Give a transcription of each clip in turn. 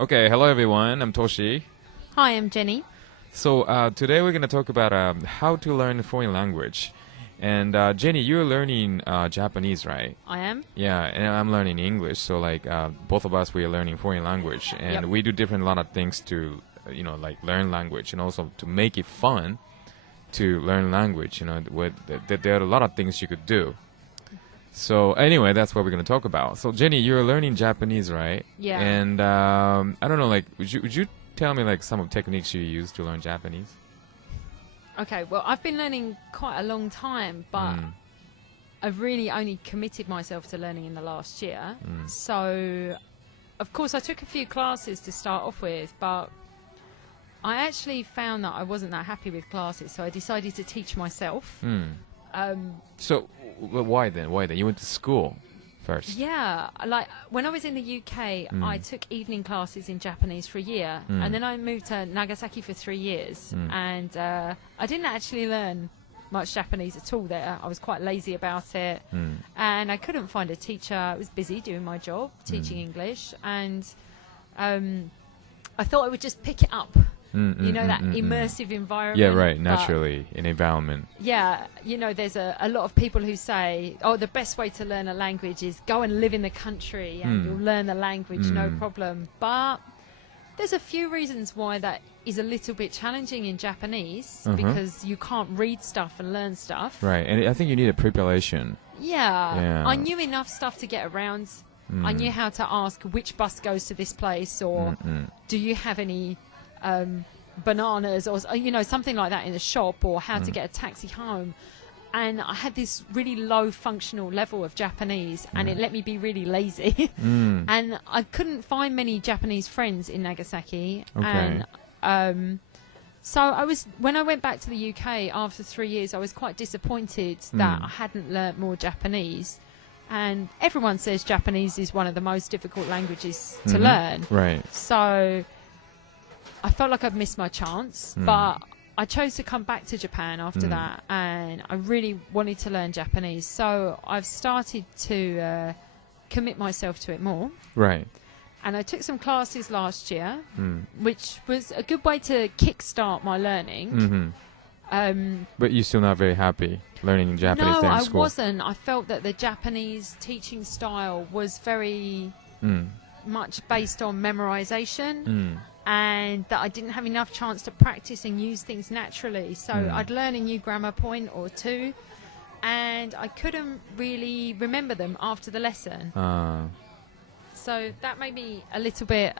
Okay, hello everyone. I'm Toshi. Hi, I'm Jenny. So today we're going to talk about how to learn foreign language. And Jenny, you're learning Japanese, right? I am. Yeah, and I'm learning English. So like both of us, we are learning foreign language, and we do different lot of things to learn language, and also to make it fun to learn language. There are a lot of things you could do. So anyway, that's what we're going to talk about. So Jenny, you're learning Japanese, right? Yeah. And I don't know, like, would you tell me like some of the techniques you use to learn Japanese? Okay, well, I've been learning quite a long time, but I've really only committed myself to learning in the last year. So, of course, I took a few classes to start off with, but I actually found that I wasn't that happy with classes, so I decided to teach myself. So why then? You went to school first? Yeah, like when I was in the UK, I took evening classes in Japanese for a year, and then I moved to Nagasaki for 3 years, and I didn't actually learn much Japanese at all there. I was quite lazy about it, and I couldn't find a teacher. I was busy doing my job, teaching English, and I thought I would just pick it up. That immersive environment. Yeah, right, naturally, in environment. Yeah, there's a lot of people who say, oh, the best way to learn a language is go and live in the country and you'll learn the language, no problem. But there's a few reasons why that is a little bit challenging in Japanese because you can't read stuff and learn stuff. Right, and I think you need a preparation. Yeah. I knew enough stuff to get around. I knew how to ask which bus goes to this place, or do you have any bananas, or something like that in the shop, or how to get a taxi home. And I had this really low functional level of Japanese, and it let me be really lazy. And I couldn't find many Japanese friends in Nagasaki. Okay. And so when I went back to the UK after 3 years, I was quite disappointed that I hadn't learnt more Japanese. And everyone says Japanese is one of the most difficult languages to learn. Right. So I felt like I'd missed my chance, but I chose to come back to Japan after that, and I really wanted to learn Japanese. So I've started to commit myself to it more. Right. And I took some classes last year, which was a good way to kickstart my learning. But you're still not very happy learning Japanese there in school? No, I wasn't. I felt that the Japanese teaching style was very much based on memorization. And that I didn't have enough chance to practice and use things naturally. So I'd learn a new grammar point or two, and I couldn't really remember them after the lesson. So that made me a little bit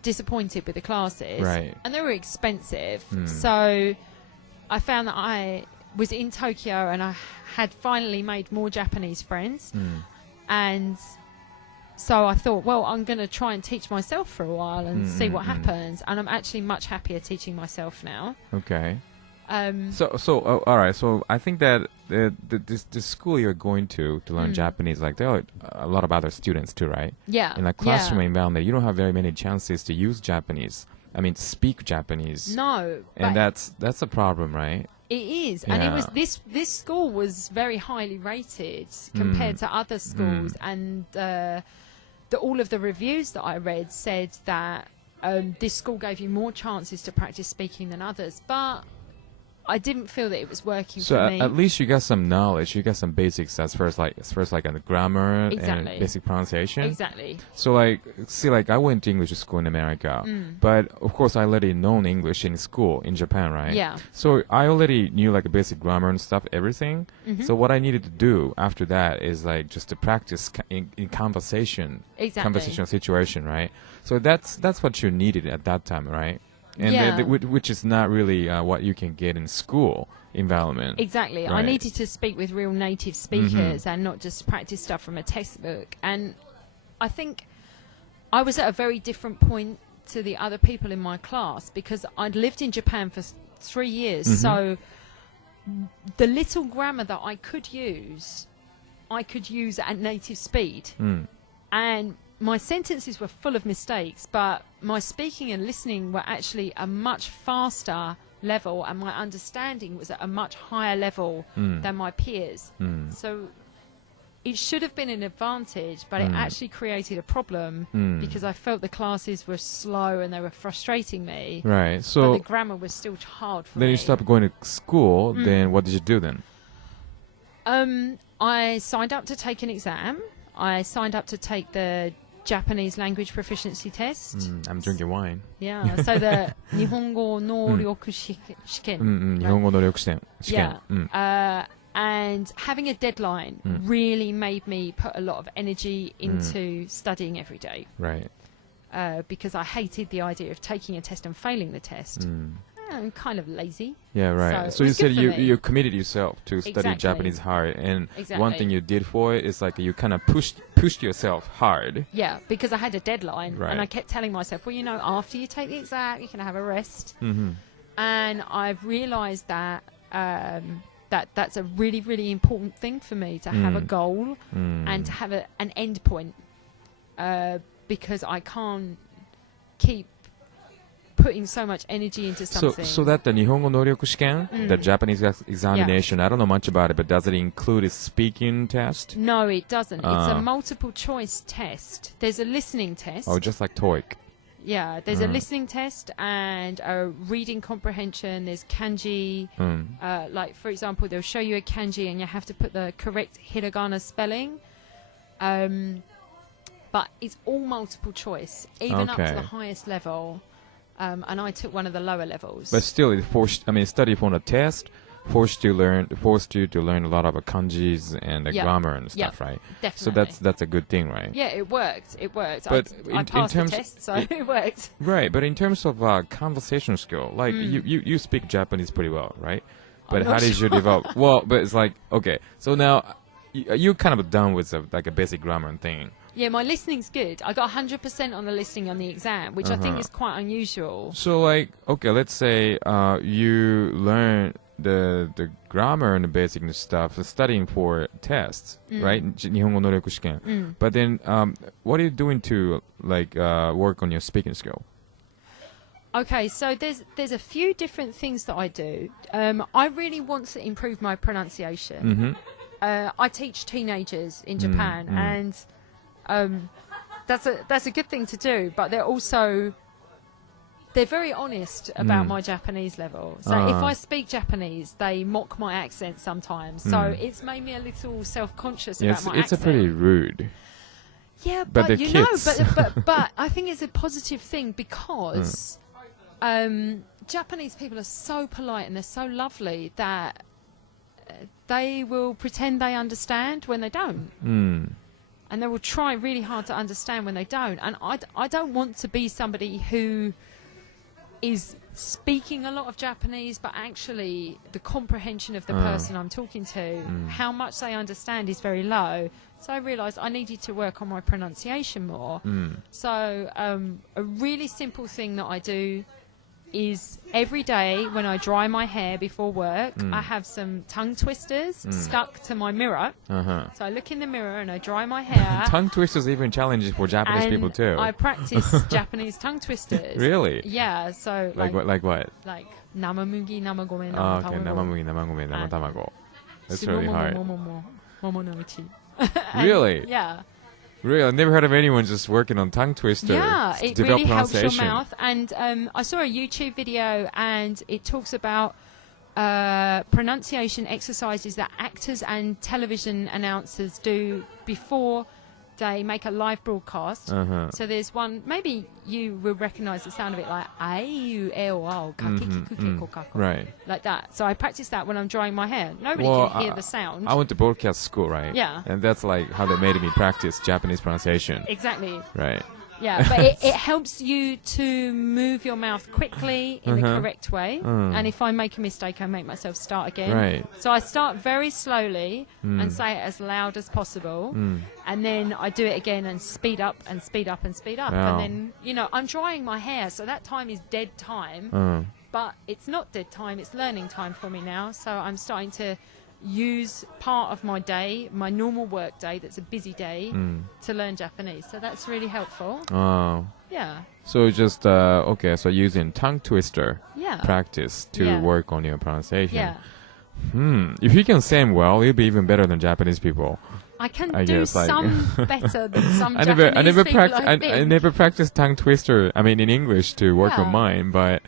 disappointed with the classes. Right. And they were expensive. So I found that I was in Tokyo, and I had finally made more Japanese friends. And so I thought, well, I'm going to try and teach myself for a while and see what happens. And I'm actually much happier teaching myself now. Okay. So all right. So I think that the school you're going to learn Japanese, like there are a lot of other students too, right? Yeah. In like classroom environment, you don't have very many chances to use Japanese. I mean, speak Japanese. No. And that's a problem, right? It is, and it was this school was very highly rated compared to other schools, and all of the reviews that I read said that this school gave you more chances to practice speaking than others, but I didn't feel that it was working for me. So at least you got some knowledge, you got some basics as first like on the grammar and basic pronunciation. Exactly. So like, see, like I went to English school in America, but of course I already known English in school in Japan, right? Yeah. So I already knew like a basic grammar and stuff, everything. So what I needed to do after that is like just to practice in conversation, conversational situation, right? So that's what you needed at that time, right? And which is not really what you can get in school environment. Exactly. Right. I needed to speak with real native speakers and not just practice stuff from a textbook. And I think I was at a very different point to the other people in my class because I'd lived in Japan for 3 years. So the little grammar that I could use at native speed. And my sentences were full of mistakes, but my speaking and listening were actually a much faster level, and my understanding was at a much higher level than my peers. So it should have been an advantage, but it actually created a problem because I felt the classes were slow and they were frustrating me. Right. So but the grammar was still hard for then me. you stopped going to school. Then what did you do then? I signed up to take an exam. I signed up to take the Japanese language proficiency test. I'm drinking wine. Yeah. So the 日本語能力試験. 日本語能力試験. Yeah. And having a deadline really made me put a lot of energy into studying every day. Right. Because I hated the idea of taking a test and failing the test. I'm kind of lazy. Yeah, right. So you said you committed yourself to study Japanese hard, and one thing you did for it is like you kind of pushed yourself hard. Yeah, because I had a deadline, right. and I kept telling myself, well, you know, after you take the exam, you can have a rest. And I've realised that that's a really, really important thing for me to have a goal and to have an end point, because I can't keep putting so much energy into something. So that the 日本語能力試験, the Japanese examination, I don't know much about it, but does it include a speaking test? No, it doesn't. It's a multiple choice test. There's a listening test. Oh, just like TOEIC. Yeah, there's a listening test and a reading comprehension. There's kanji. Like, for example, they'll show you a kanji and you have to put the correct hiragana spelling. But it's all multiple choice, even up to the highest level. And I took one of the lower levels. But still, it study for the test forced you to learn a lot of kanjis and the grammar and stuff, right? Definitely. So that's a good thing, right? Yeah, it worked. But I passed the test, so it worked. Right, but in terms of conversation skill, like you speak Japanese pretty well, right? But how did you develop? Well, but it's like, okay, so now you're kind of done with like a basic grammar thing. Yeah, my listening's good. I got 100% on the listening on the exam, which I think is quite unusual. So, like, okay, let's say you learn the grammar and the basic stuff studying for tests, right? 日本語能力試験. But then, what are you doing to like work on your speaking skill? Okay, so there's a few different things that I do. I really want to improve my pronunciation. I teach teenagers in Japan, and that's a good thing to do, but they're very honest about my Japanese level. So if I speak Japanese, they mock my accent sometimes. So it's made me a little self-conscious about my accent. It's a pretty rude. Yeah, but the you kids. know, but I think it's a positive thing because Japanese people are so polite and they're so lovely that they will pretend they understand when they don't. And they will try really hard to understand when they don't. And I don't want to be somebody who is speaking a lot of Japanese, but actually the comprehension of the person I'm talking to, how much they understand is very low. So I realised I needed to work on my pronunciation more. So a really simple thing that I do is every day when I dry my hair before work, I have some tongue twisters stuck to my mirror. So I look in the mirror and I dry my hair. Tongue twisters are even challenging for Japanese people too. I practice Japanese tongue twisters. Really? Yeah. So like what? Like namamugi, namagome, oh, namatamago. okay, namamugi, namagome, namatamago. That's really hard. Really? Yeah. Really, I've never heard of anyone just working on tongue twister. Yeah, to it develop really helps your pronunciation. mouth. And I saw a YouTube video, and it talks about pronunciation exercises that actors and television announcers do before they make a live broadcast. So there's one, maybe you will recognise the sound of it, like ai e o ao right, like that. So I practice that when I'm drying my hair. Nobody can hear the sound. I went to broadcast school, right? Yeah. And that's like how they made me practice Japanese pronunciation. Exactly. Right. Yeah, but it helps you to move your mouth quickly in the correct way. And if I make a mistake, I make myself start again. Right. So I start very slowly and say it as loud as possible. And then I do it again and speed up and speed up and speed up. Wow. And then, you know, I'm drying my hair, so that time is dead time. But it's not dead time, it's learning time for me now. So I'm starting to use part of my day, my normal work day that's a busy day, to learn Japanese. So that's really helpful. Oh. Yeah. So just okay, so using tongue twister practice to work on your pronunciation. Yeah. If you can say them well, you'll be even better than Japanese people. I can I do guess, like- some better than some I Japanese people, I think. I never practiced tongue twister. I mean, in English to work on Yeah. mine, but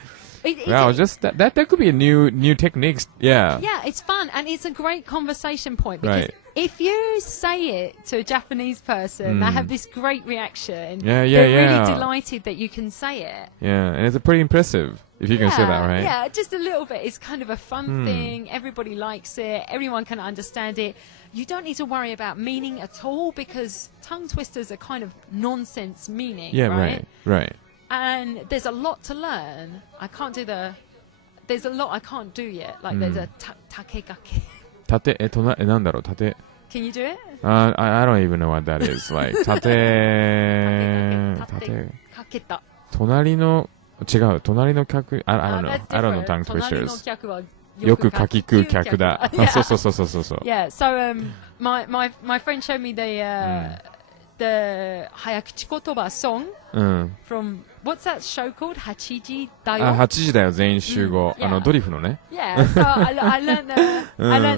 It's wow, a- just that could be a new techniques. Yeah. Yeah, it's fun and it's a great conversation point because Right. if you say it to a Japanese person, they have this great reaction. Yeah, They're yeah. really delighted that you can say it. Yeah, and it's pretty impressive if you can say that, right? Yeah, just a little bit. It's kind of a fun thing. Everybody likes it. Everyone can understand it. You don't need to worry about meaning at all because tongue twisters are kind of nonsense meaning, Yeah, right? right. And there's a lot to learn. There's a lot I can't do yet. Like there's a takegake. 縦なんだろう縦 Can you do it? I don't even know what that is. Like 縦kaketa. 隣の違う隣の客 I don't know. That's I don't know different. tongue 隣の twisters. 客はよく書き食う客だ。Yeah. そうそうそう。 Yeah, so my friend showed me the 早口言葉 song うん。 from what's that show called? 8時だよ。8時だよ全員集合。Yeah. ドリフのね。Yeah, so I learned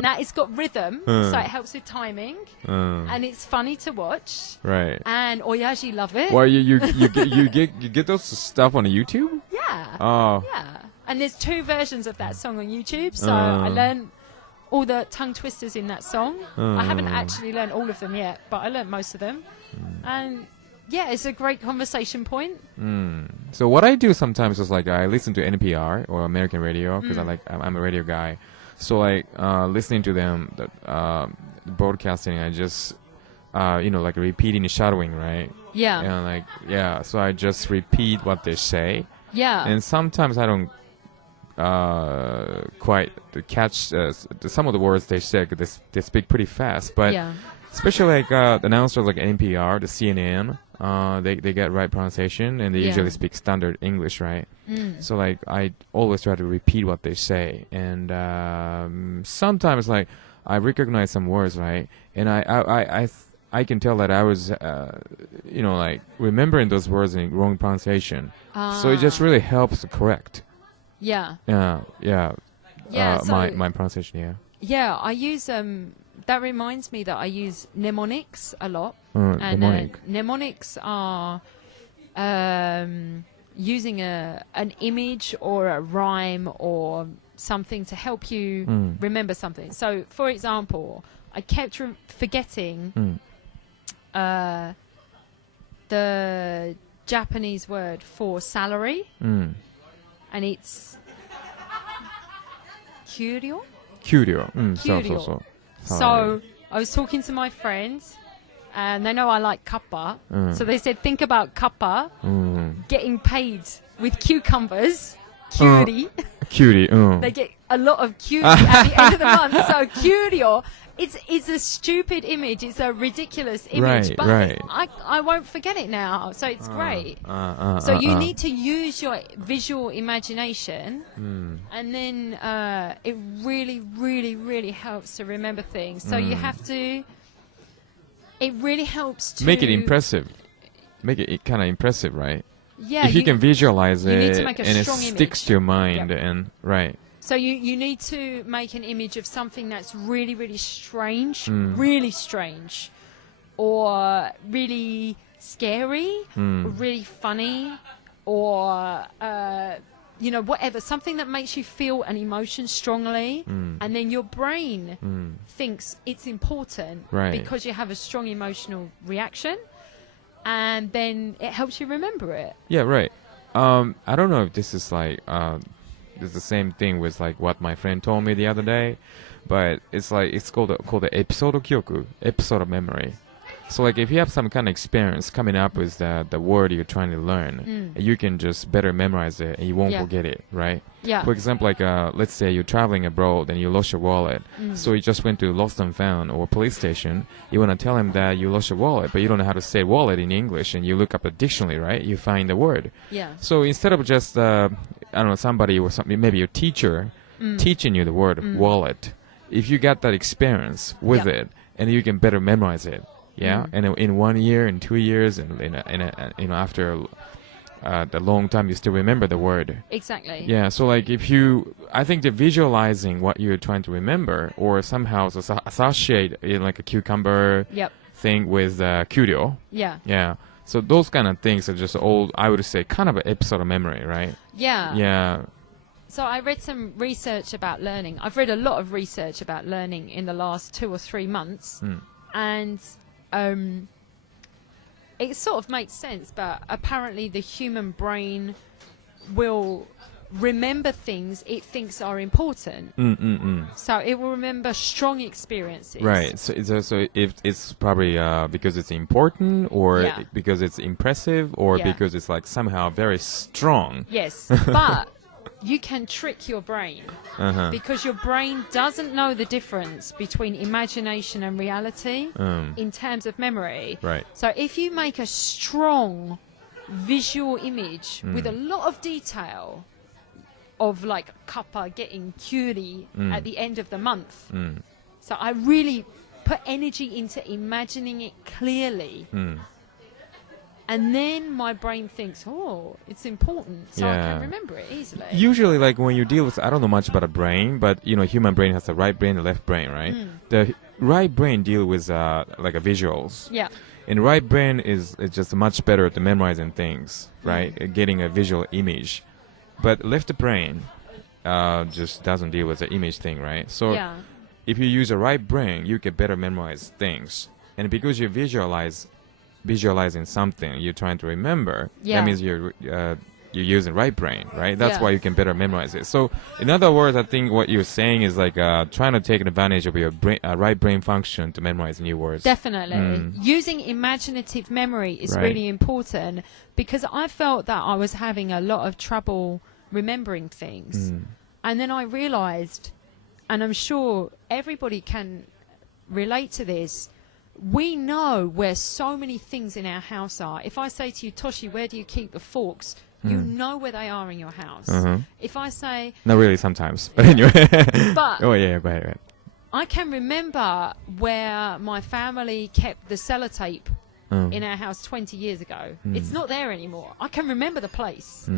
that. It's got rhythm, so it helps with timing, うん。 and it's funny to watch. Right. And Oyaji love it. Well, you get those stuff on YouTube? Yeah, Oh. yeah. And there's 2 versions of that song on YouTube, so I learned all the tongue twisters in that song. I haven't actually learned all of them yet, but I learned most of them. And yeah, it's a great conversation point. So what I do sometimes is like I listen to NPR or American radio because I'm a radio guy. So like listening to them, broadcasting, I just like repeating and shadowing, right? Yeah, And like so I just repeat what they say, yeah, and sometimes I don't quite catch some of the words they say 'cause they speak pretty fast, but. yeah. Especially like the announcers like NPR, the CNN, they get right pronunciation and they Yeah. usually speak standard English, right? So like I always try to repeat what they say, and sometimes like I recognize some words, right? And I can tell that I was like remembering those words in wrong pronunciation. So it just really helps to correct. Yeah. Yeah. So- my pronunciation, yeah. Yeah, I use that reminds me that I use mnemonics a lot. And Mnemonic. mnemonics are using an image or a rhyme or something to help you remember something. So, for example, I kept forgetting the Japanese word for salary, and it's kyuryo. 給料。そうそうそう。 So I was talking to my friends, and they know I like kappa. So they said, think about kappa getting paid with cucumbers, kyuri. キュウリ、They get a lot of kyuri at the end of the month. So kyuryo, it's a stupid image. It's a ridiculous image, Right, but right. I won't forget it now. So it's great. So you need to use your visual imagination, and then it really, really, really helps to remember things. So you have to. It really helps to make it impressive. Make it kind of impressive, right? Yeah, if you can visualize you need it to make a and it strong sticks image. to your mind, Yep. and right. So you need to make an image of something that's really, really strange, really strange, or really scary, or really funny, or whatever, something that makes you feel an emotion strongly, and then your brain thinks it's important Right. because you have a strong emotional reaction, and then it helps you remember it. Yeah, right. I don't know if this is like it's the same thing with like what my friend told me the other day, but it's called the episode of kyoku, episode of memory. So like if you have some kind of experience coming up with the word you're trying to learn, you can just better memorize it and you won't Yeah. forget it, right? Yeah. For example, like let's say you're traveling abroad and you lost your wallet, so you just went to lost and found or police station. You want to tell him that you lost your wallet, but you don't know how to say wallet in English, and you look up a dictionary, right? You find the word. Yeah. So instead of just I don't know, somebody or something, maybe your teacher teaching you the word wallet, if you got that experience with Yeah. it, and you can better memorize it. Yeah, and in 1 year, in 2 years, and after the long time, you still remember the word. Exactly. Yeah, so like I think the visualizing what you're trying to remember or somehow associate like a cucumber thing with kyuryo. Yeah. Yeah. So those kind of things are just all, I would say, kind of an episode of memory, right? Yeah. Yeah. So I read some research about learning. I've read a lot of research about learning in the last 2 or 3 months. And it sort of makes sense, but apparently the human brain will remember things it thinks are important. So it will remember strong experiences. Right. So it's probably because it's important, or because it's impressive, or because it's like somehow very strong. Yes, but you can trick your brain because your brain doesn't know the difference between imagination and reality in terms of memory. Right. So if you make a strong visual image with a lot of detail of like kappa getting kyuri at the end of the month, so I really put energy into imagining it clearly. And then my brain thinks, oh, it's important, so I can remember it easily. Usually, like when you deal with, I don't know much about a brain, but you know, human brain has the right brain and left brain, right? The right brain deal with like a visuals. Yeah. And right brain is just much better at memorizing things, right? Getting a visual image. But left brain just doesn't deal with the image thing, right? So if you use a right brain, you can better memorize things. And because you visualizing something you're trying to remember, that means you're using right brain, right? That's why you can better memorize it. So in other words, I think what you're saying is like trying to take advantage of your brain, right brain function to memorize new words. Definitely. Using imaginative memory is really important, because I felt that I was having a lot of trouble remembering things. And then I realized, and I'm sure everybody can relate to this, we know where so many things in our house are. If I say to you, Toshi, where do you keep the forks? You know where they are in your house. If I say... Not really sometimes, but anyway. But oh, yeah, go ahead. I can remember where my family kept the sellotape in our house 20 years ago. It's not there anymore. I can remember the place.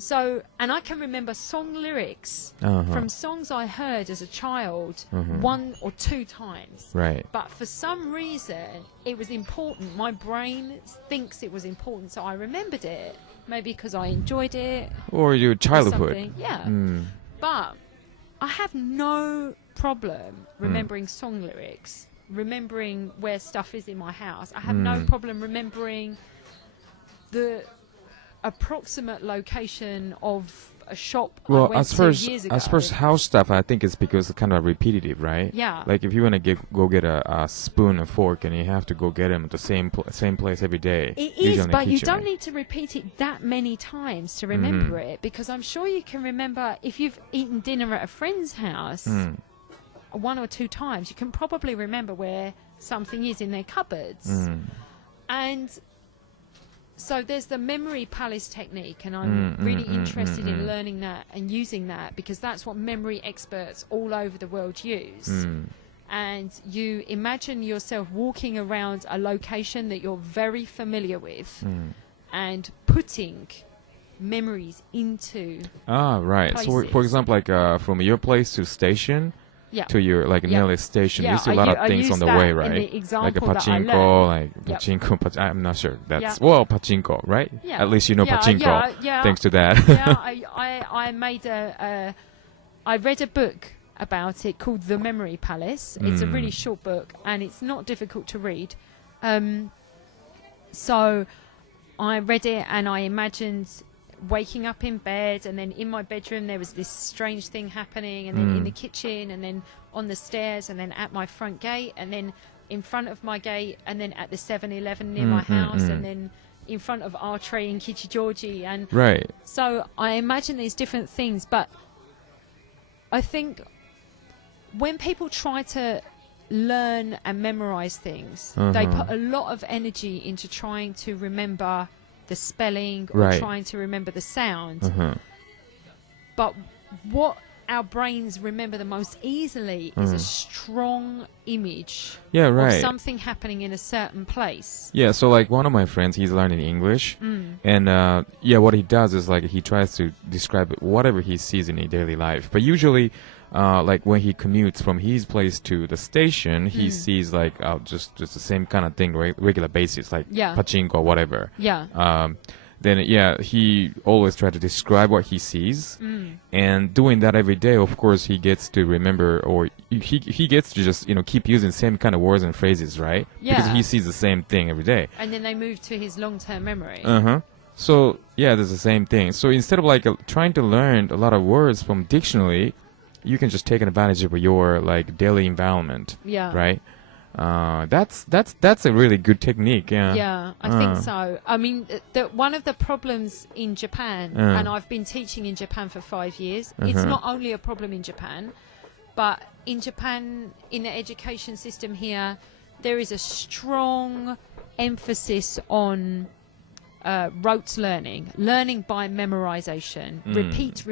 So, and I can remember song lyrics from songs I heard as a child 1 or 2 times. Right. But for some reason, it was important. My brain thinks it was important, so I remembered it. Maybe because I enjoyed it. Or your childhood. Yeah. But I have no problem remembering song lyrics, remembering where stuff is in my house. I have no problem remembering the approximate location of a shop I went to years ago. As far as house stuff, I think it's because it's kind of repetitive, right? Yeah. Like if you want to go get a spoon and fork, and you have to go get them at the same place every day. It is, but you don't need to repeat it that many times to remember it, because I'm sure you can remember if you've eaten dinner at a friend's house 1 or 2 times, you can probably remember where something is in their cupboards. And so there's the memory palace technique, and I'm really interested in learning that and using that, because that's what memory experts all over the world use. And you imagine yourself walking around a location that you're very familiar with and putting memories into places. So for example, like from your place to station, to your nearest station, you see a lot of things on the way, right? Like a pachinko, I'm not sure. That's pachinko, right? Yeah. At least you know pachinko. Thanks to that. I read a book about it called The Memory Palace. It's a really short book, and it's not difficult to read. So I read it, and I imagined waking up in bed, and then in my bedroom there was this strange thing happening, and then in the kitchen, and then on the stairs, and then at my front gate, and then in front of my gate, and then at the 7-Eleven near my house, and then in front of our tray in Kichijoji. And so I imagine these different things. But I think when people try to learn and memorize things, they put a lot of energy into trying to remember the spelling or trying to remember the sound. But what our brains remember the most easily is a strong image right. of something happening in a certain place. Yeah, so like one of my friends, he's learning English, and what he does is like he tries to describe whatever he sees in his daily life. But usually, like when he commutes from his place to the station, he sees like just the same kind of thing, regular basis, like pachinko or whatever. Yeah. Then he always try to describe what he sees, and doing that every day, of course, he gets to remember, or he gets to just keep using the same kind of words and phrases, right? Yeah. Because he sees the same thing every day. And then they move to his long-term memory. So yeah, there's the same thing. So instead of like trying to learn a lot of words from dictionary, you can just take advantage of your like daily environment. Yeah. Right. That's a really good technique. Yeah. Yeah, I think so. I mean, one of the problems in Japan, and I've been teaching in Japan for 5 years, it's not only a problem in Japan, but in Japan, in the education system here, there is a strong emphasis on rote learning by memorization. Repeat,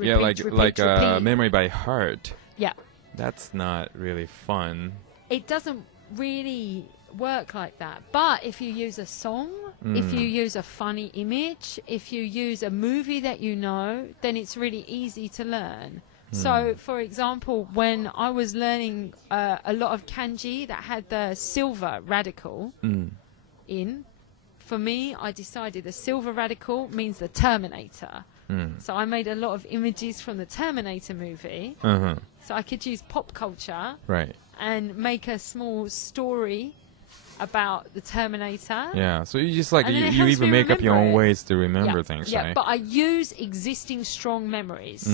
Yeah, like repeat. memory by heart. Yeah. That's not really fun. It doesn't really work like that. But if you use a song, if you use a funny image, if you use a movie that you know, then it's really easy to learn. So, for example, when I was learning a lot of kanji that had the silver radical in, for me, I decided the silver radical means the Terminator. So I made a lot of images from the Terminator movie. So I could use pop culture. Right. And make a small story about the Terminator. Yeah, so you just like you helps even me make up your own remember it. ways to remember things, yeah, right? but I use existing strong memories.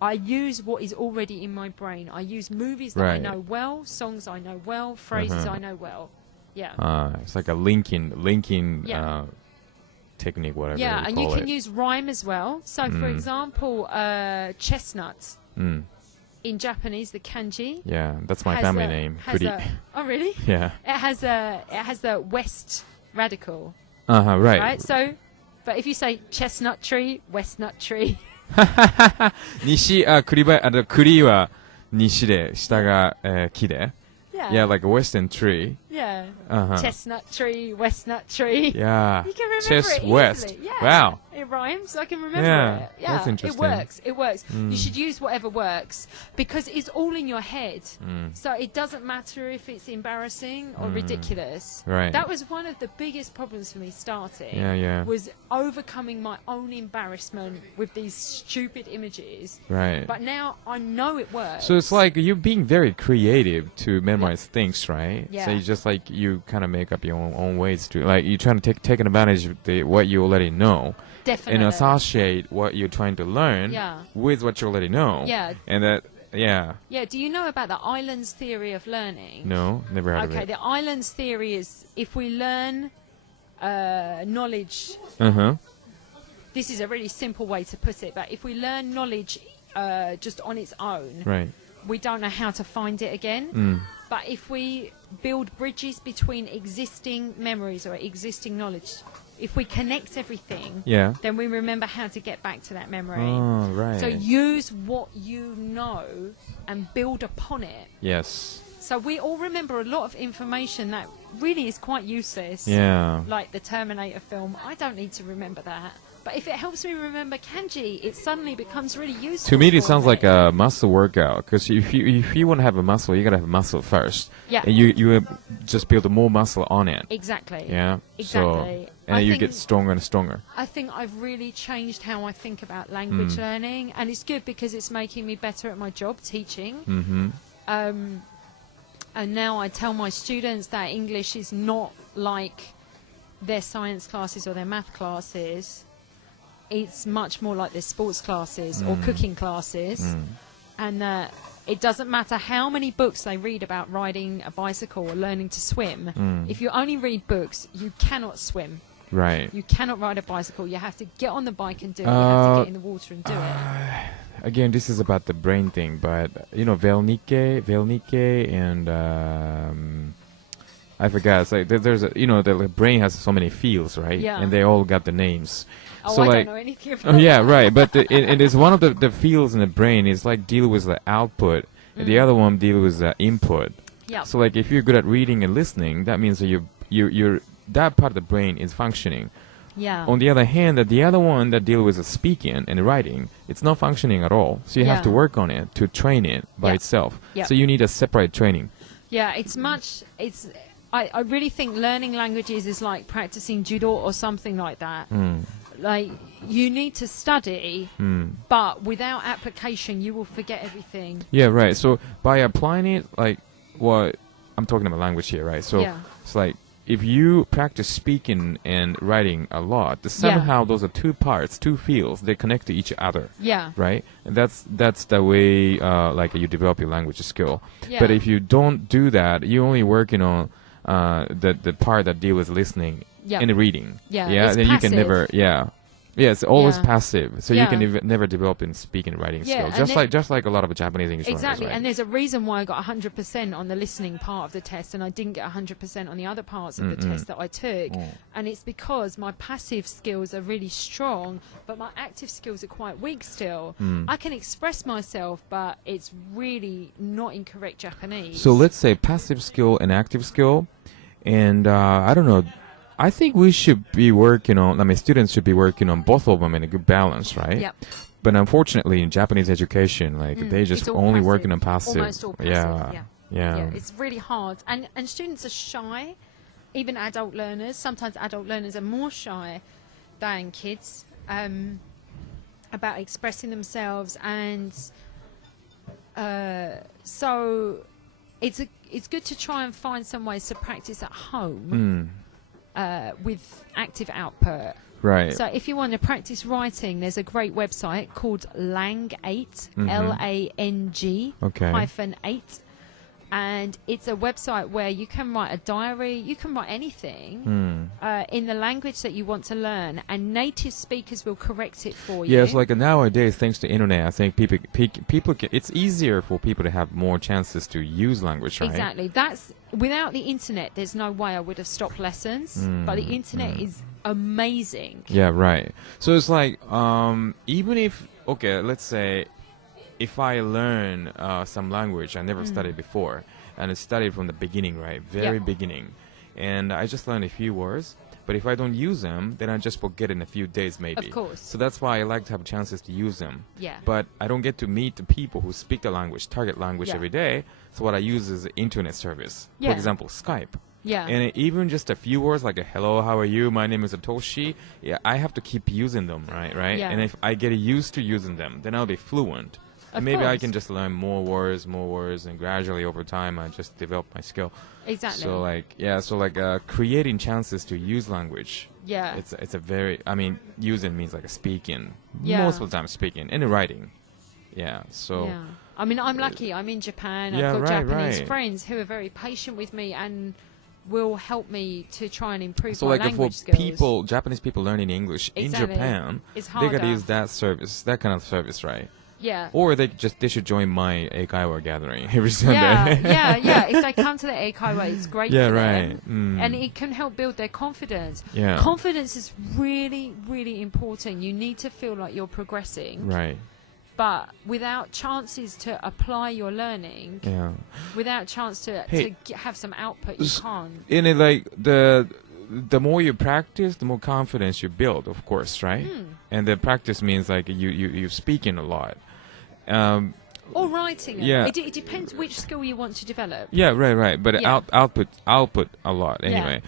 I use what is already in my brain. I use movies that I know well, songs I know well, phrases I know well. Yeah. It's like a linking technique, whatever. Yeah, and you call can it. use rhyme as well. So, for example, chestnut. In Japanese, the kanji. Yeah, that's my family name. Oh, really? Yeah. It has the west radical. Right. Right. So, but if you say chestnut tree, westnut tree. 西、栗は、栗は西で、下が、木で。Yeah, like a western tree. Yeah. Chestnut tree, westnut tree. Yeah. You can remember Chest it west. easily. Yeah. Wow. It rhymes. I can remember it. Yeah. That's interesting. It works. You should use whatever works because it's all in your head. So it doesn't matter if it's embarrassing or ridiculous. Right. That was one of the biggest problems for me starting. Yeah. Was overcoming my own embarrassment with these stupid images. Right. But now I know it works. So it's like you're being very creative to memorize things, right? Yeah. So you just like you kind of make up your own ways to like you're trying to take advantage of what you already know. Definitely. And associate what you're trying to learn with what you already know. Yeah. And that, yeah. Yeah, do you know about the islands theory of learning? No, never heard of it. Okay, the islands theory is if we learn knowledge, this is a really simple way to put it, but if we learn knowledge just on its own, right. we don't know how to find it again. But if we build bridges between existing memories or existing knowledge, if we connect everything, then we remember how to get back to that memory. Oh, right. So use what you know and build upon it. Yes. So we all remember a lot of information that really is quite useless. Yeah. Like the Terminator film. I don't need to remember that. But if it helps me remember kanji, it suddenly becomes really useful. To me, it sounds like a muscle workout. Because if you want to have a muscle, you gotta have a muscle first. Yeah. And you just build more muscle on it. Exactly. Yeah. Exactly. So, and you get stronger and stronger. I think I've really changed how I think about language learning, and it's good because it's making me better at my job teaching. And now I tell my students that English is not like their science classes or their math classes. It's much more like their sports classes or cooking classes. And it doesn't matter how many books they read about riding a bicycle or learning to swim. If you only read books, you cannot swim. Right. You cannot ride a bicycle. You have to get on the bike and do it. You have to get in the water and do it. Again, this is about the brain thing, but you know, Velnike and I forgot. It's like there's a, the brain has so many fields, right? Yeah. And they all got the names. Oh, so I like, don't know anything about yeah, that. right. But it is one of the fields in the brain is like deal with the output, and the other one deal with the input. Yeah. So like if you're good at reading and listening, that means that you're that part of the brain is functioning. Yeah. On the other hand, the other one that deal with the speaking and writing, it's not functioning at all. So you have to work on it to train it by itself. Yeah. So you need a separate training. Yeah, I really think learning languages is like practicing judo or something like that. Like, you need to study, but without application, you will forget everything. Yeah, right. So by applying it, like, what I'm talking about language here, right? So it's like, if you practice speaking and writing a lot, somehow those are two parts, two fields, they connect to each other. Yeah. Right? And that's the way like you develop your language skill. Yeah. But if you don't do that, you're only working on the part that deals with listening and reading. Yeah. Yeah. Then passive. you can never. Yeah. Yeah, it's always Yeah. passive, so Yeah. you can never develop in speaking and writing Yeah, skills. and Just like a lot of Japanese English Exactly, learners, right? and there's a reason why I got 100% on the listening part of the test, and I didn't get 100% on the other parts of the test that I took. And it's because my passive skills are really strong, but my active skills are quite weak still. I can express myself, but it's really not in correct Japanese. So let's say passive skill and active skill, and I don't know. I think we should be working on, students should be working on both of them in a good balance, right? Yep. But unfortunately, in Japanese education, like, they just It's all only passive. working on passive. Almost all passive, Yeah. Yeah, it's really hard. And students are shy, even adult learners. Sometimes adult learners are more shy than kids about expressing themselves. And so it's good to try and find some ways to practice at home. With active output. Right. So if you want to practice writing, there's a great website called Lang8, Lang -8. And it's a website where you can write a diary, you can write anything in the language that you want to learn, and native speakers will correct it for you. Yeah, it's like nowadays, thanks to internet, I think people can, it's easier for people to have more chances to use language, right? Exactly. Without the internet, there's no way I would have stopped lessons. But the internet is amazing. Yeah, right. So it's like, even if, okay, let's say, if I learn some language I never studied before, and I studied from the beginning, right, very beginning, and I just learned a few words, but if I don't use them, then I just forget in a few days maybe. Of course. So that's why I like to have chances to use them. Yeah. But I don't get to meet the people who speak the language, target language every day, so what I use is the internet service. Yeah. For example, Skype. Yeah. And even just a few words like hello, how are you, my name is Satoshi, I have to keep using them, right? Yeah. And if I get used to using them, then I'll be fluent. Of Maybe I course. can just learn more words, and gradually over time I just develop my skill. Exactly. So creating chances to use language. Yeah. It's a very, using means like a speaking. Yeah. Most of the time speaking and writing. Yeah. So. Yeah. I mean, I'm lucky. I'm in Japan. Yeah, I've got right, Japanese right. friends who are very patient with me and will help me to try and improve So my like language for skills. Japanese people learning English Exactly. in Japan, It's they gotta harder. use that service, that kind of service, right? Yeah. Or they should join my Eikaiwa gathering every Sunday. Yeah. If they come to the Eikaiwa, it's great Yeah, for right. them. And it can help build their confidence. Yeah. Confidence is really, really important. You need to feel like you're progressing. Right. But without chances to apply your learning, Yeah. without chance to Hey. have some output, you can't. And it, like the more you practice, the more confidence you build, of course, right? And the practice means like you speaking a lot. Or writing it. Yeah. It depends which skill you want to develop. Yeah, right. But Yeah. output a lot anyway.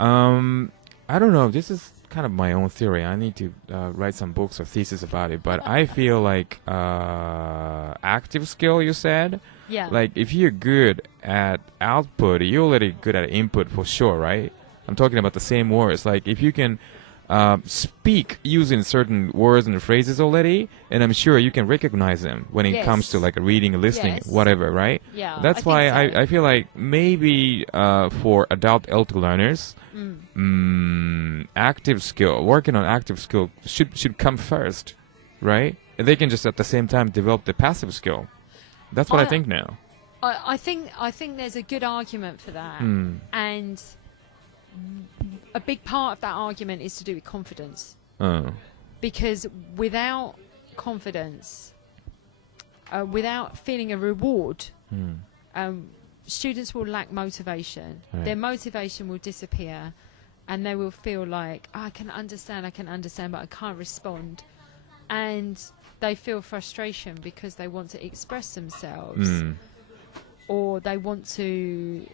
I don't know. This is kind of my own theory. I need to write some books or thesis about it. But I feel like active skill, you said. Yeah. Like if you're good at output, you're already good at input for sure, right? I'm talking about the same words. Like if you can speak using certain words and phrases already, and I'm sure you can recognize them when it comes to like reading and listening, Yes. whatever, right? Yeah, That's I why think so. I feel like maybe for adult LT learners, active skill, working on active skill should come first, right? And they can just at the same time develop the passive skill. That's what I think now. I think there's a good argument for that, and a big part of that argument is to do with confidence. Because without confidence, without feeling a reward, students will lack motivation. Right. Their motivation will disappear, and they will feel like, I can understand, but I can't respond. And they feel frustration because they want to express themselves, or they want to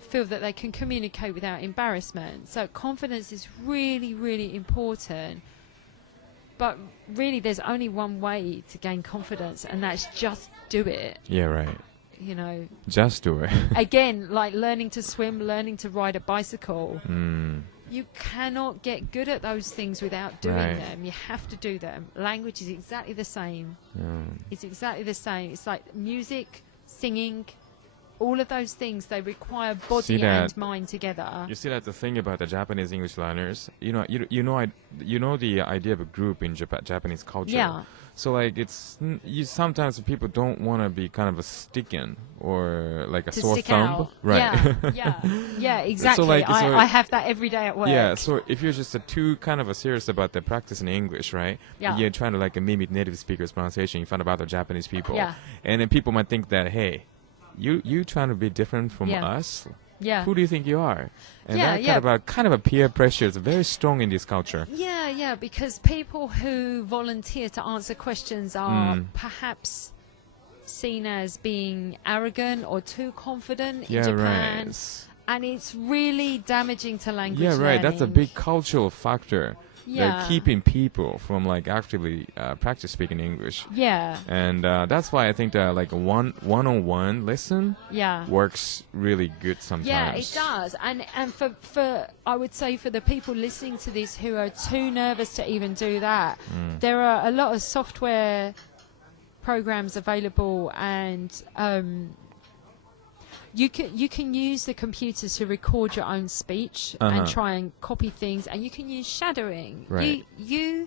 feel that they can communicate without embarrassment. So confidence is really, really important. But really, there's only one way to gain confidence, and that's just do it. Yeah, right. You know, Just do it. again, like learning to swim, learning to ride a bicycle. You cannot get good at those things without doing Right. them. You have to do them. Language is exactly the same. It's exactly the same. It's like music, singing, all of those things, they require body and mind together. You see, that's the thing about the Japanese English learners. You know the idea of a group in Japanese culture. Yeah. So like sometimes people don't want to be kind of a stick-in or like a To sore stick thumb, out. right? Yeah, exactly. like, I have that every day at work. Yeah, so if you're just too kind of serious about the practicing English, right? Yeah. You're trying to like mimic native speakers' pronunciation in front of other Japanese people. Yeah. And then people might think that, hey, you trying to be different from us? Yeah. Who do you think you are? And Yeah, that kind of a peer pressure is very strong in this culture. Yeah, because people who volunteer to answer questions are perhaps seen as being arrogant or too confident in Japan. Right. And it's really damaging to language Yeah, right. learning. That's a big cultural factor. Yeah. Keeping people from like actively practice speaking English. Yeah. And that's why I think that like a one-on-one lesson works really good sometimes. Yeah, it does. And for I would say for the people listening to this who are too nervous to even do that, there are a lot of software programs available, and you can use the computer to record your own speech and try and copy things, and you can use shadowing. Right. You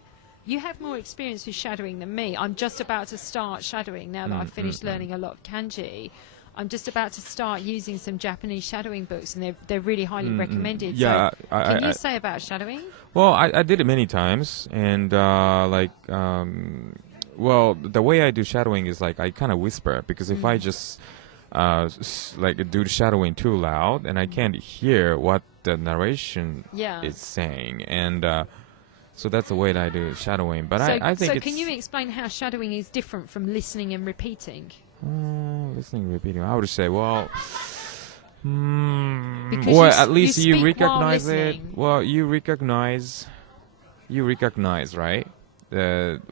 have more experience with shadowing than me. I'm just about to start shadowing now that I've finished learning a lot of kanji. I'm just about to start using some Japanese shadowing books, and they're really highly recommended. Yeah, so can you say about shadowing? Well, I did it many times, and well, the way I do shadowing is like I kind of whisper, because if I just like do the shadowing too loud, and I can't hear what the narration is saying, and so that's the way that I do shadowing. But I think so. Can you explain how shadowing is different from listening and repeating? Listening and repeating, I would say, well, Because well, at least you speak while recognize it. listening. Well, you recognize, right?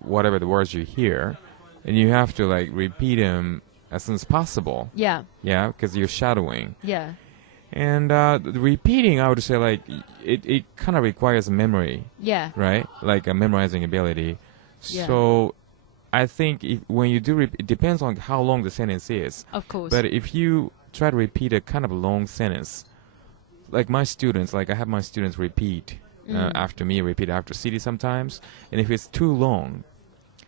Whatever the words you hear, and you have to like repeat them as soon as possible. Yeah. Yeah, because you're shadowing. Yeah. And the repeating, I would say, like it kind of requires memory. Yeah. Right, like a memorizing ability. Yeah. So I think when you do, it depends on how long the sentence is. Of course. But if you try to repeat a kind of long sentence, like my students, like I have my students repeat after me, repeat after CD sometimes, and if it's too long,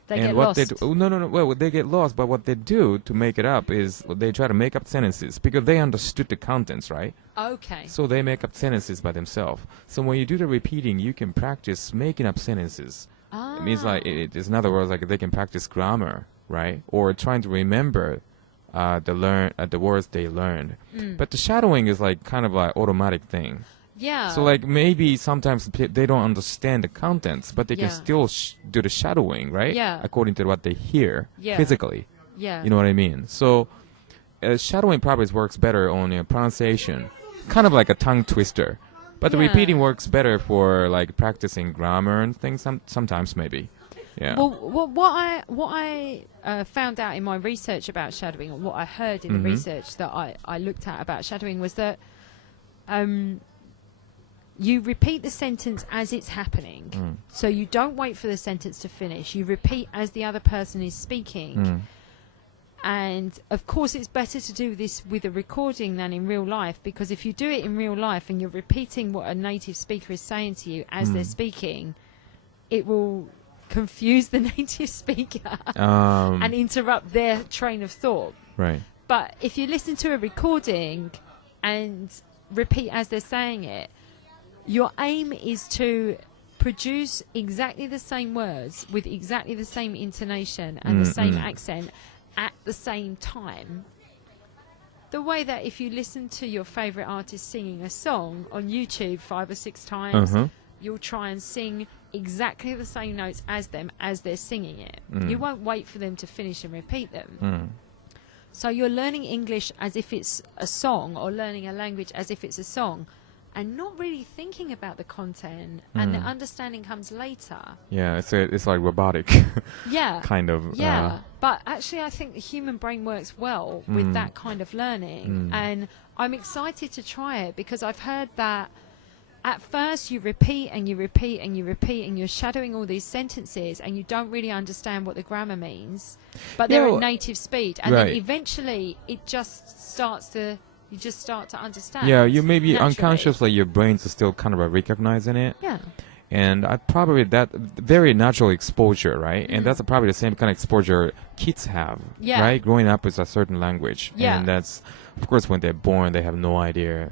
they and get what lost. they do, no, well, they get lost. But what they do to make it up is they try to make up sentences because they understood the contents, right? Okay. So they make up sentences by themselves. So when you do the repeating, you can practice making up sentences. It means like it's in other words, like they can practice grammar, right? Or trying to remember the words they learned. But the shadowing is like kind of like automatic thing. Yeah. So like maybe sometimes they don't understand the contents, but they can still do the shadowing, right? Yeah. According to what they hear physically. Yeah. You know what I mean? So shadowing probably works better on pronunciation, kind of like a tongue twister. But the repeating works better for like practicing grammar and things. Sometimes maybe. Yeah. Well, what I found out in my research about shadowing, or what I heard in the research that I looked at about shadowing, was that you repeat the sentence as it's happening. So you don't wait for the sentence to finish. You repeat as the other person is speaking. And of course it's better to do this with a recording than in real life, because if you do it in real life and you're repeating what a native speaker is saying to you as they're speaking, it will confuse the native speaker and interrupt their train of thought. Right. But if you listen to a recording and repeat as they're saying it, your aim is to produce exactly the same words with exactly the same intonation and the same accent at the same time. The way that if you listen to your favourite artist singing a song on YouTube 5 or 6 times, you'll try and sing exactly the same notes as them as they're singing it. You won't wait for them to finish and repeat them. So you're learning English as if it's a song, or learning a language as if it's a song, and not really thinking about the content, and the understanding comes later. Yeah, it's like robotic. Yeah. Kind of. Yeah. But actually I think the human brain works well with that kind of learning. And I'm excited to try it, because I've heard that at first you repeat and you repeat and you repeat, and you're shadowing all these sentences, and you don't really understand what the grammar means, but they're at native speed, and then eventually it just starts to, you just start to understand. Yeah, you maybe naturally. unconsciously your brains are still kind of recognizing it. Yeah. And I probably that very natural exposure, right? And that's probably the same kind of exposure kids have, right? Growing up with a certain language. Yeah. And that's, of course, when they're born, they have no idea,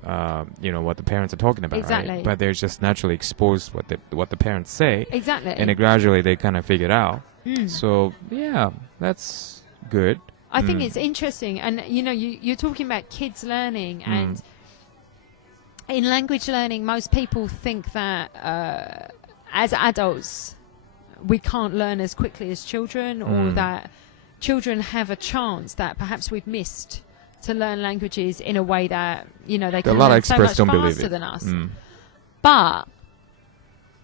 what the parents are talking about, Exactly. right? But they're just naturally exposed what the parents say. Exactly. And then gradually they kind of figure it out. So, yeah, that's good. I think it's interesting. And, you're talking about kids learning, and in language learning, most people think that as adults we can't learn as quickly as children, or that children have a chance that perhaps we've missed to learn languages in a way that, they can learn so much faster than us. But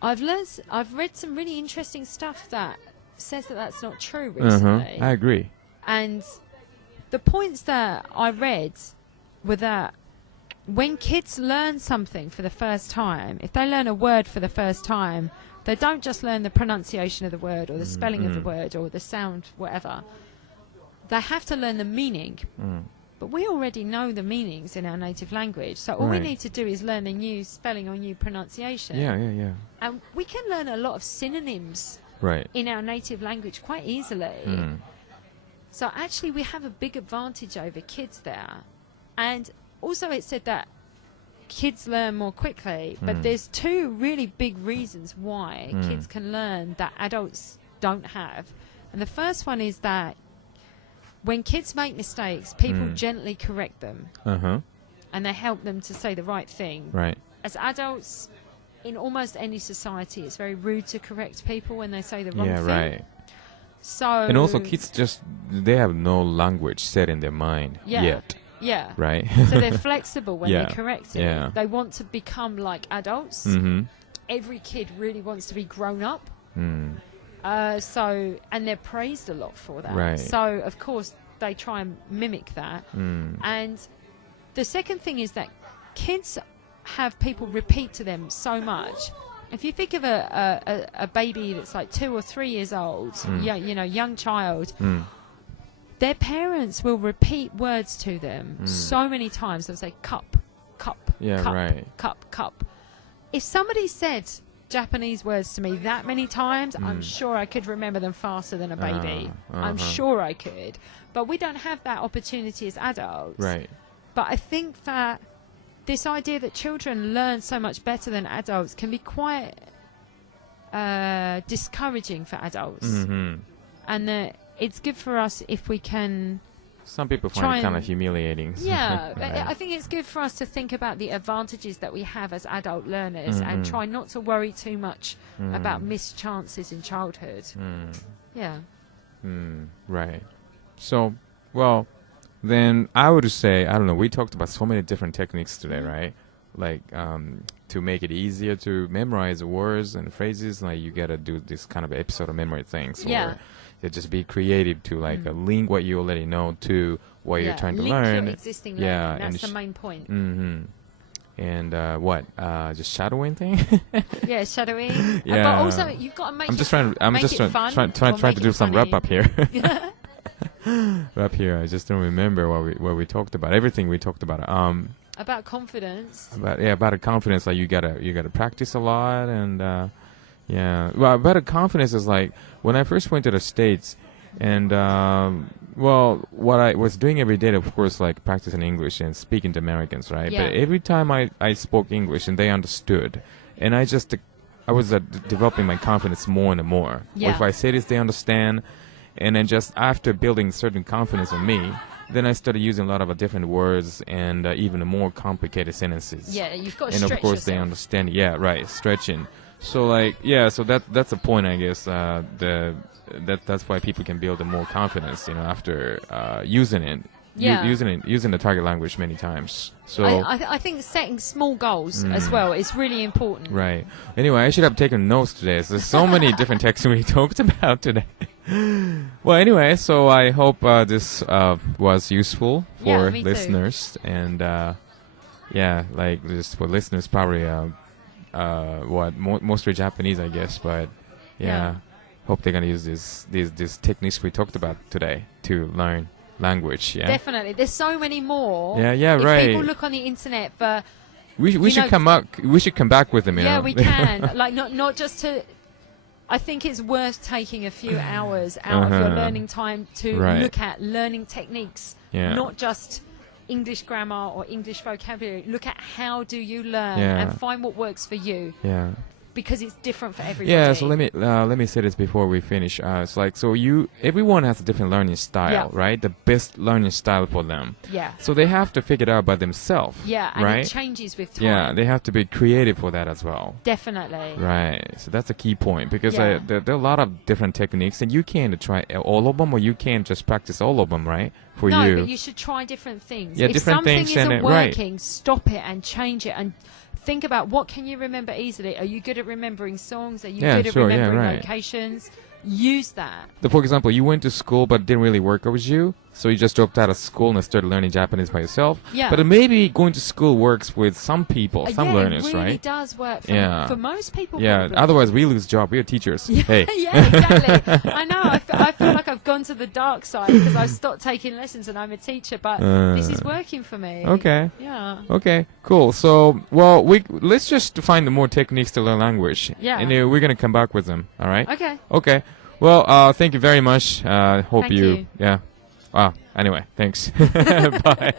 I've read some really interesting stuff that says that that's not true recently. I agree. And the points that I read were that when kids learn something for the first time, if they learn a word for the first time, they don't just learn the pronunciation of the word, or the spelling of the word, or the sound, whatever. They have to learn the meaning. But we already know the meanings in our native language, so all we need to do is learn a new spelling or new pronunciation. Yeah. And we can learn a lot of synonyms in our native language quite easily. So actually we have a big advantage over kids there. And also it said that kids learn more quickly, but there's 2 really big reasons why kids can learn that adults don't have. And the first one is that when kids make mistakes, people gently correct them. And they help them to say the right thing. Right. As adults, in almost any society, it's very rude to correct people when they say the wrong thing. Right. So, and also kids they have no language set in their mind yet. Yeah. Right. So they're flexible when they correct it. Yeah. They want to become like adults. Every kid really wants to be grown up. And they're praised a lot for that. Right. So, of course, they try and mimic that. And the second thing is that kids have people repeat to them so much. If you think of a baby that's like 2 or 3 years old, young child, their parents will repeat words to them so many times. They'll say cup, cup, cup, cup. If somebody said Japanese words to me that many times, I'm sure I could remember them faster than a baby. I'm sure I could. But we don't have that opportunity as adults. Right. But I think that this idea that children learn so much better than adults can be quite discouraging for adults. And that it's good for us if we can... Some people find it kind of humiliating. Yeah, I think it's good for us to think about the advantages that we have as adult learners and try not to worry too much about missed chances in childhood. Yeah. Right. So, well, then I would say, I don't know, we talked about so many different techniques today, right? Like, to make it easier to memorize words and phrases, like you got to do this kind of episode of memory things. Yeah. Or just be creative to link what you already know to what you're trying to learn. Link your existing learning. That's the main point. And just shadowing thing. Yeah, shadowing. But also you've got to make. I'm just trying to do some wrap up here. Wrap here. I just don't remember what we talked about. Everything we talked about. About confidence. About a confidence. Like you gotta practice a lot, and well, about a confidence is like when I first went to the States. And well, what I was doing every day, of course, like practicing English and speaking to Americans, right? Yeah. But every time I spoke English and they understood, and I was developing my confidence more and more. Yeah. If I say this, they understand, and then just after building certain confidence in me, then I started using a lot of different words and even more complicated sentences. Yeah, you've got to And stretch of course yourself. they understand. Yeah, right, stretching. So like, yeah, so that's the point, I guess. That's why people can build more confidence, after using it. Yeah. Using the target language many times. So I think setting small goals as well is really important. right. Anyway, I should have taken notes today. There's so many different texts we talked about today. Well, anyway, so I hope this was useful for me too. listeners, and yeah, like just for listeners, probably mostly Japanese, I guess, but yeah, hope they're gonna use these techniques we talked about today to learn language. Yeah, Definitely. There's so many more. Yeah, if right. people look on the internet for we should come back with them. we can. Like not just to. I think it's worth taking a few hours out of your learning time to look at learning techniques, not just English grammar or English vocabulary. Look at how do you learn and find what works for you. Yeah. Because it's different for everybody. Yeah, so let me say this before we finish. It's like, so everyone has a different learning style, right? The best learning style for them. Yeah. So they have to figure it out by themselves. Yeah, and right? it changes with time. Yeah, they have to be creative for that as well. Definitely. Right. So that's a key point, because there are a lot of different techniques, and you can't try all of them, or you can't just practice all of them, right? For no, you. but you should try different things. Yeah, if different something things, and isn't right. working, stop it and change it and think about what can you remember easily. Are you good at remembering songs? Are you good at remembering locations? Use that. For example, you went to school but it didn't really work out with you, so you just dropped out of school and started learning Japanese by yourself. Yeah. But maybe going to school works with some people, some learners, it really right? does work for most people. Yeah, probably. otherwise we lose job. We are teachers. Hey. Yeah, exactly. I know. I feel like I've gone to the dark side because I've stopped taking lessons and I'm a teacher, but this is working for me. Okay. Yeah. Okay, cool. So, well, let's just find more techniques to learn language. Yeah. And we're going to come back with them, all right? Okay. Okay. Well, thank you very much. Hope Thank you. Yeah. Anyway, thanks. Bye.